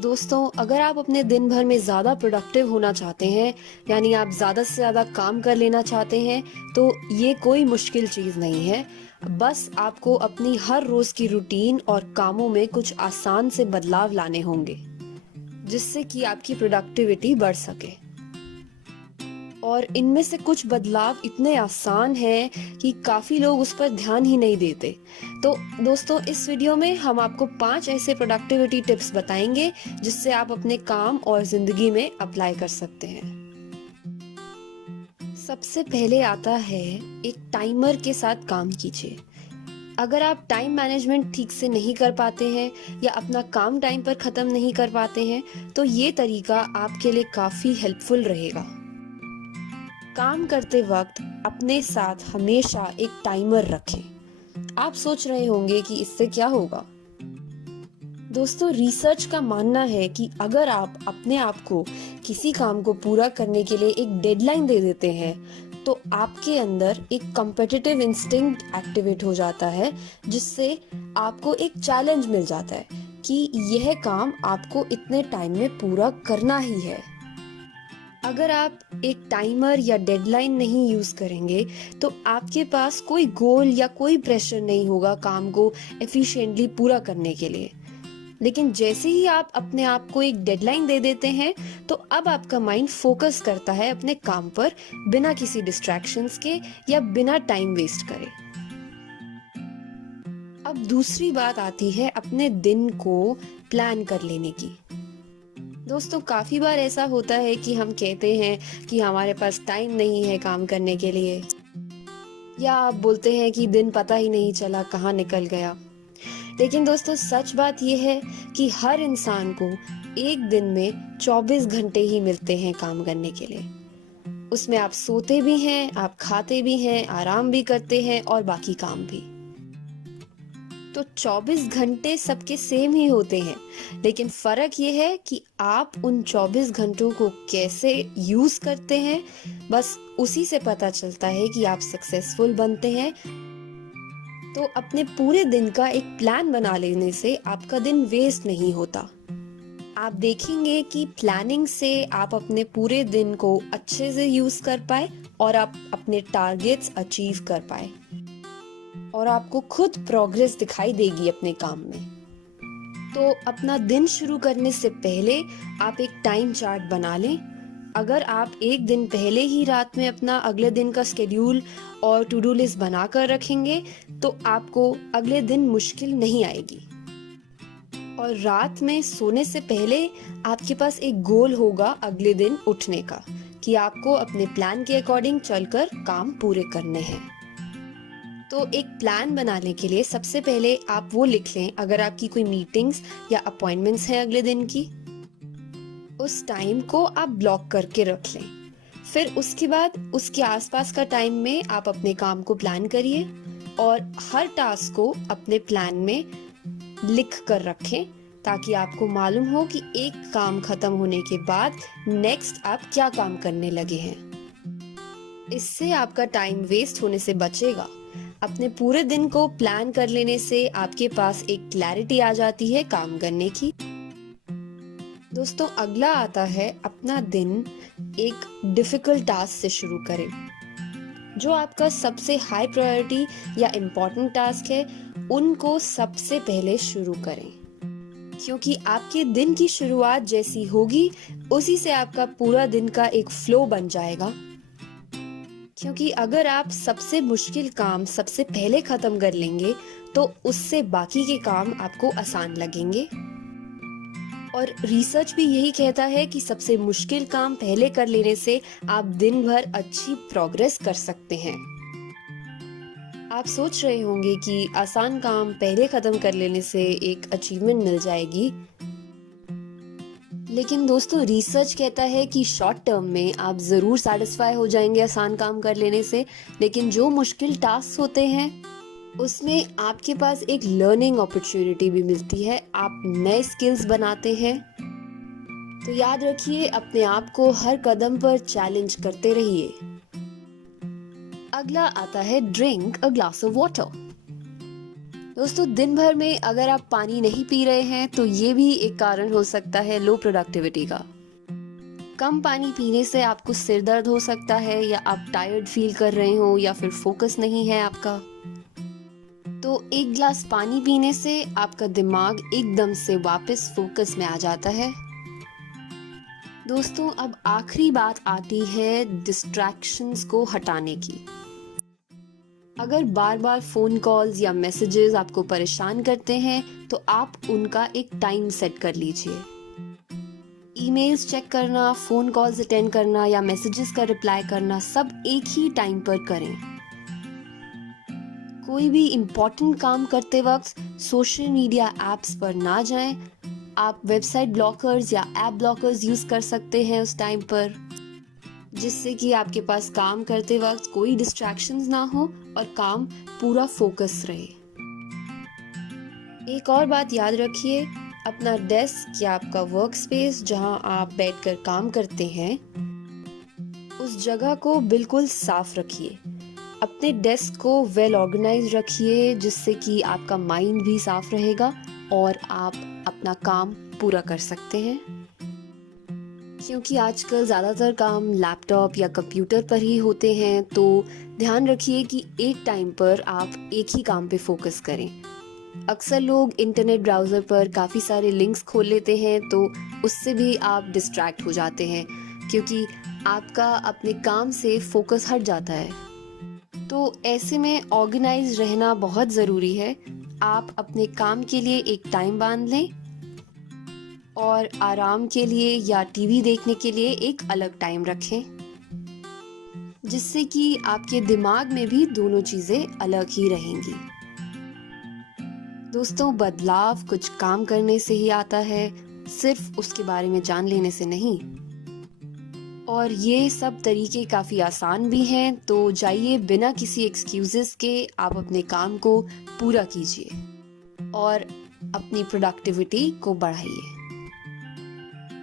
दोस्तों, अगर आप अपने दिन भर में ज़्यादा प्रोडक्टिव होना चाहते हैं, यानी आप ज़्यादा से ज़्यादा काम कर लेना चाहते हैं, तो ये कोई मुश्किल चीज़ नहीं है। बस आपको अपनी हर रोज़ की रूटीन और कामों में कुछ आसान से बदलाव लाने होंगे, जिससे कि आपकी प्रोडक्टिविटी बढ़ सके। और इनमें से कुछ बदलाव इतने आसान हैं कि काफ़ी लोग उस पर ध्यान ही नहीं देते। तो दोस्तों, इस वीडियो में हम आपको 5 ऐसे प्रोडक्टिविटी टिप्स बताएंगे जिससे आप अपने काम और ज़िंदगी में अप्लाई कर सकते हैं। सबसे पहले आता है, एक टाइमर के साथ काम कीजिए। अगर आप टाइम मैनेजमेंट ठीक से नहीं कर पाते हैं या अपना काम टाइम पर ख़त्म नहीं कर पाते हैं, तो ये तरीका आपके लिए काफ़ी हेल्पफुल रहेगा। काम करते वक्त अपने साथ हमेशा एक टाइमर रखें। आप सोच रहे होंगे कि इससे क्या होगा? दोस्तों, रिसर्च का मानना है कि अगर आप अपने आप को किसी काम को पूरा करने के लिए एक डेडलाइन दे देते हैं, तो आपके अंदर एक कॉम्पिटिटिव इंस्टिंक्ट एक्टिवेट हो जाता है, जिससे आपको एक चैलेंज मिल जाता है कि यह काम आपको इतने टाइम में पूरा करना ही है। अगर आप एक टाइमर या डेडलाइन नहीं यूज करेंगे, तो आपके पास कोई गोल या कोई प्रेशर नहीं होगा काम को एफिशिएंटली पूरा करने के लिए। लेकिन जैसे ही आप अपने आप को एक डेडलाइन दे देते हैं, तो अब आपका माइंड फोकस करता है अपने काम पर बिना किसी डिस्ट्रैक्शंस के या बिना टाइम वेस्ट करे। अब दूसरी बात आती है अपने दिन को प्लान कर लेने की। दोस्तों, काफी बार ऐसा होता है कि हम कहते हैं कि हमारे पास टाइम नहीं है काम करने के लिए, या आप बोलते हैं कि दिन पता ही नहीं चला कहाँ निकल गया। लेकिन दोस्तों, सच बात यह है कि हर इंसान को एक दिन में 24 घंटे ही मिलते हैं काम करने के लिए। उसमें आप सोते भी हैं, आप खाते भी हैं, आराम भी करते हैं और बाकी काम भी। तो 24 घंटे सबके सेम ही होते हैं, लेकिन फर्क ये है कि आप उन 24 घंटों को कैसे यूज करते हैं। बस उसी से पता चलता है कि आप सक्सेसफुल बनते हैं। तो अपने पूरे दिन का एक प्लान बना लेने से आपका दिन वेस्ट नहीं होता। आप देखेंगे कि प्लानिंग से आप अपने पूरे दिन को अच्छे से यूज कर पाए और आप अपने टारगेट्स अचीव कर पाए, और आपको खुद प्रोग्रेस दिखाई देगी अपने काम में। तो अपना दिन शुरू करने से पहले आप एक टाइम चार्ट बना लें। अगर आप एक दिन पहले ही रात में अपना अगले दिन का स्केड्यूल और टू डू लिस्ट बनाकर रखेंगे, तो आपको अगले दिन मुश्किल नहीं आएगी। और रात में सोने से पहले आपके पास एक गोल होगा अगले दिन उठने का, कि आपको अपने प्लान के अकॉर्डिंग चलकर काम पूरे करने हैं। तो एक प्लान बनाने के लिए सबसे पहले आप वो लिख लें, अगर आपकी कोई मीटिंग्स या अपॉइंटमेंट्स हैं अगले दिन की, उस टाइम को आप ब्लॉक करके रख लें। फिर उसके बाद उसके आसपास का टाइम में आप अपने काम को प्लान करिए और हर टास्क को अपने प्लान में लिख कर रखें, ताकि आपको मालूम हो कि एक काम खत्म होने के बाद नेक्स्ट आप क्या काम करने लगे हैं। इससे आपका टाइम वेस्ट होने से बचेगा। अपने पूरे दिन को प्लान कर लेने से आपके पास एक क्लैरिटी आ जाती है काम करने की। दोस्तों, अगला आता है, अपना दिन एक डिफिकल्ट टास्क से शुरू करें। जो आपका सबसे हाई प्रायोरिटी या इम्पोर्टेंट टास्क है, उनको सबसे पहले शुरू करें, क्योंकि आपके दिन की शुरुआत जैसी होगी, उसी से आपका पूरा दिन का एक फ्लो बन जाएगा। क्योंकि अगर आप सबसे मुश्किल काम सबसे पहले खत्म कर लेंगे, तो उससे बाकी के काम आपको आसान लगेंगे। और रिसर्च भी यही कहता है कि सबसे मुश्किल काम पहले कर लेने से आप दिन भर अच्छी प्रोग्रेस कर सकते हैं। आप सोच रहे होंगे कि आसान काम पहले खत्म कर लेने से एक अचीवमेंट मिल जाएगी, लेकिन दोस्तों, रिसर्च कहता है कि शॉर्ट टर्म में आप जरूर सेटिस्फाई हो जाएंगे आसान काम कर लेने से, लेकिन जो मुश्किल टास्क होते हैं उसमें आपके पास एक लर्निंग अपॉर्चुनिटी भी मिलती है, आप नए स्किल्स बनाते हैं। तो याद रखिए, अपने आप को हर कदम पर चैलेंज करते रहिए। अगला आता है, drink a glass of water. दोस्तों, दिन भर में अगर आप पानी नहीं पी रहे हैं तो ये भी एक कारण हो सकता है लो प्रोडक्टिविटी का। कम पानी पीने से आपको सिर दर्द हो सकता है, या आप टायर्ड फील कर रहे हो, या फिर फोकस नहीं है आपका। तो एक ग्लास पानी पीने से आपका दिमाग एकदम से वापस फोकस में आ जाता है। दोस्तों, अब आखिरी बात आती है डिस्ट्रैक्शंस को हटाने की। अगर बार बार फोन कॉल्स या मैसेजेस आपको परेशान करते हैं तो आप उनका एक टाइम सेट कर लीजिए। ईमेल्स चेक करना, फोन कॉल्स अटेंड करना या मैसेजेस का रिप्लाई करना सब एक ही टाइम पर करें। कोई भी इम्पोर्टेंट काम करते वक्त सोशल मीडिया एप्स पर ना जाएं। आप वेबसाइट ब्लॉकर्स या ऐप ब्लॉकर्स यूज कर सकते हैं उस टाइम पर, जिससे कि आपके पास काम करते वक्त कोई डिस्ट्रैक्शंस ना हो और काम पूरा फोकस रहे। एक और बात याद रखिए, अपना डेस्क या आपका वर्क स्पेस जहां आप बैठकर काम करते हैं, उस जगह को बिल्कुल साफ रखिए। अपने डेस्क को वेल ऑर्गेनाइज रखिए, जिससे कि आपका माइंड भी साफ रहेगा और आप अपना काम पूरा कर सकते हैं। क्योंकि आजकल ज़्यादातर काम लैपटॉप या कंप्यूटर पर ही होते हैं, तो ध्यान रखिए कि एक टाइम पर आप एक ही काम पे फोकस करें। अक्सर लोग इंटरनेट ब्राउज़र पर काफ़ी सारे लिंक्स खोल लेते हैं, तो उससे भी आप डिस्ट्रैक्ट हो जाते हैं, क्योंकि आपका अपने काम से फोकस हट जाता है। तो ऐसे में ऑर्गेनाइज रहना बहुत ज़रूरी है। आप अपने काम के लिए एक टाइम बांध लें और आराम के लिए या टीवी देखने के लिए एक अलग टाइम रखें, जिससे कि आपके दिमाग में भी दोनों चीज़ें अलग ही रहेंगी। दोस्तों, बदलाव कुछ काम करने से ही आता है, सिर्फ उसके बारे में जान लेने से नहीं। और ये सब तरीके काफ़ी आसान भी हैं, तो जाइए बिना किसी एक्सक्यूजेस के आप अपने काम को पूरा कीजिए और अपनी प्रोडक्टिविटी को बढ़ाइए।